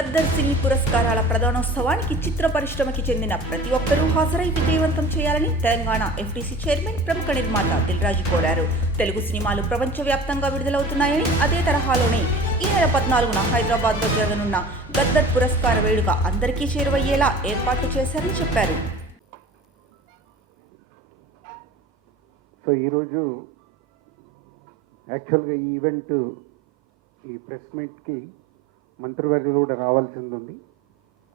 గద్దర్ సినీ పురస్కారాల ప్రదానోత్సవానికి చిత్ర పరిశ్రమకి చెందిన ప్రతి ఒక్కరూ హాజరై విజయవంతం చేయాలని తెలంగాణ ఎఫ్డీసీ చైర్మన్ ప్రముఖ నిర్మాత దిల్ రాజు కోరారు. తెలుగు సినిమాలు ప్రపంచవ్యాప్తంగా విడుదలవుతున్నాయని, అదే తరహాలోనే ఈ నెల 14న హైదరాబాద్లో జరగనున్న గద్దర్ పురస్కార వేడుక అందరికీ చేరువయ్యేలా ఏర్పాట్లు చేశారని చెప్పారు. సో ఈరోజు యాక్చువల్గా ఈ ఈవెంట్, ఈ ప్రెస్ మీట్కి మంత్రివర్యులు కూడా రావాల్సింది ఉంది.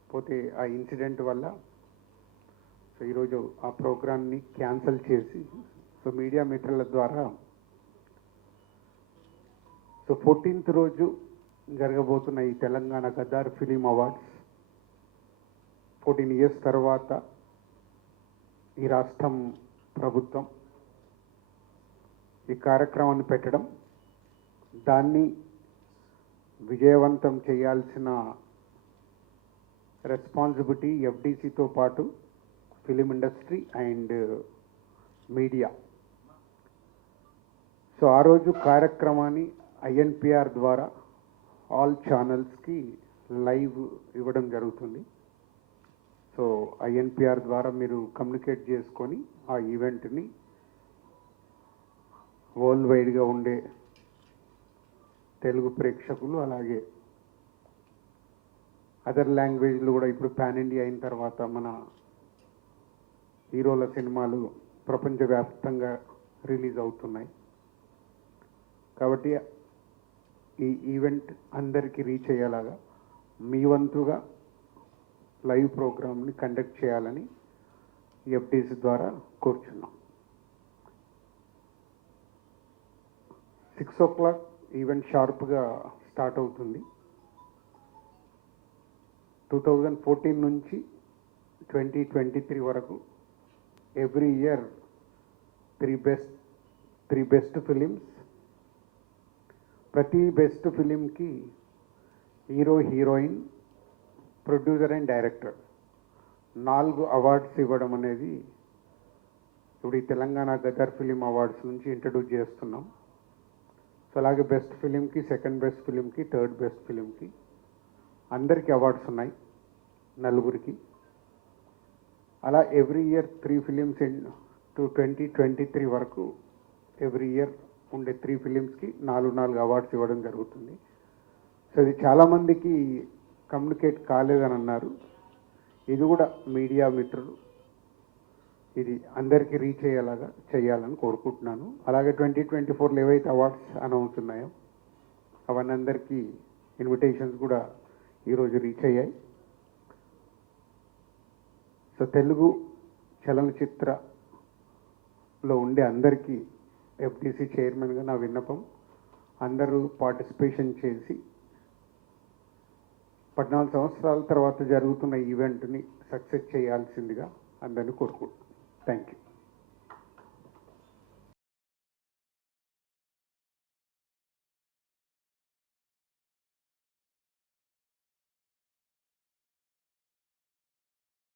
పోతే ఆ ఇన్సిడెంట్ వల్ల సో ఈరోజు ఆ ప్రోగ్రామ్ని క్యాన్సిల్ చేసి సో మీడియా మిత్రుల ద్వారా సో 14th రోజు జరగబోతున్న ఈ Telangana Gaddar film awards 14 years తర్వాత ఈ రాష్ట్రం ప్రభుత్వం ఈ కార్యక్రమాన్ని పెట్టడం, దాన్ని విజయవంతం చేయాల్సిన రెస్పాన్సిబిలిటీ ఎఫ్డీసీతో పాటు film industry and media. So ఆ రోజు కార్యక్రమాన్ని ఐఎన్పిఆర్ ద్వారా ఆల్ ఛానల్స్కి లైవ్ ఇవ్వడం జరుగుతుంది. సో ఐఎన్పిఆర్ ద్వారా మీరు కమ్యూనికేట్ చేసుకొని ఆ ఈవెంట్ని వరల్డ్ వైడ్గా ఉండే తెలుగు ప్రేక్షకులు, అలాగే అదర్ లాంగ్వేజ్లు కూడా ఇప్పుడు పాన్ ఇండియా అయిన తర్వాత మన హీరోల సినిమాలు ప్రపంచవ్యాప్తంగా రిలీజ్ అవుతున్నాయి. కాబట్టి ఈ ఈవెంట్ అందరికీ రీచ్ అయ్యేలాగా మీ వంతుగా లైవ్ ప్రోగ్రామ్ని కండక్ట్ చేయాలని ఎఫ్డీసీ ద్వారా కోరుచున్నాం. 6 o'clock ఈవెంట్ షార్ప్గా స్టార్ట్ అవుతుంది. 2014 నుంచి 2023 వరకు every year three best films, ప్రతి బెస్ట్ ఫిలింకి hero, heroine, producer and director 4 awards ఇవ్వడం అనేది ఇప్పుడు ఈ తెలంగాణ గద్దర్ ఫిలిం అవార్డ్స్ నుంచి ఇంట్రడ్యూస్ చేస్తున్నాం. సో అలాగే బెస్ట్ ఫిలింకి, సెకండ్ బెస్ట్ ఫిలింకి, థర్డ్ బెస్ట్ ఫిలింకి అందరికీ అవార్డ్స్ ఉన్నాయి, 4కి. అలా ఎవ్రీ ఇయర్ 3 ఫిలిమ్స్ టు 2023 వరకు ఎవ్రీ ఇయర్ ఉండే 3 ఫిలిమ్స్కి 4 అవార్డ్స్ ఇవ్వడం జరుగుతుంది. సో ఇది చాలామందికి కమ్యూనికేట్ కాలేదని అన్నారు. ఇది కూడా మీడియా మిత్రులు ఇది అందరికీ రీచ్ అయ్యేలాగా చేయాలని కోరుకుంటున్నాను. అలాగే 2024లో ఏవైతే అవార్డ్స్ అనౌన్స్ ఉన్నాయో అవన్నీ అందరికీ ఇన్విటేషన్స్ కూడా ఈరోజు రీచ్ అయ్యాయి. సో తెలుగు చలనచిత్రలో ఉండే అందరికీ ఎఫ్డీసీ చైర్మన్గా నా విన్నపం, అందరూ పార్టిసిపేషన్ చేసి 14 సంవత్సరాల తర్వాత జరుగుతున్న ఈవెంట్ని సక్సెస్ చేయాల్సిందిగా అందరినీ కోరుకుంటున్నాను. Thank you.